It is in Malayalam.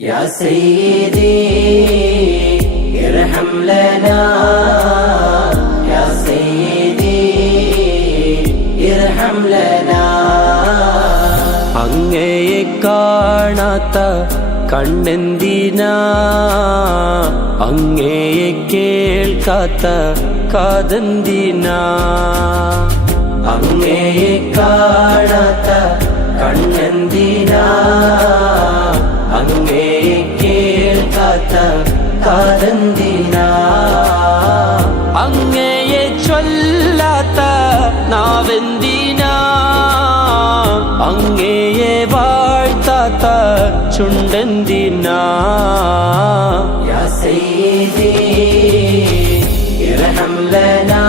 يا سيدي ارحم لنا يا سيدي ارحم لنا അങ്ങയെ കാണാത്ത കണ്ണെന്തിനാ അങ്ങയെ കേൾക്കാത്ത കാതെന്തിനാ അങ്ങയെ കാണാത്ത കണ്ണെന്തിനാ അങ്ങയെ കേൾക്കാത്ത കാതെന്തിനാ അങ്ങയെ ചൊല്ലാത്ത നാവെന്തിനാ അങ്ങയെ വാഴ്ത്താത്ത ചുണ്ടെന്തിനാ യാ സയ്യിദി ഇർഹം ലനാ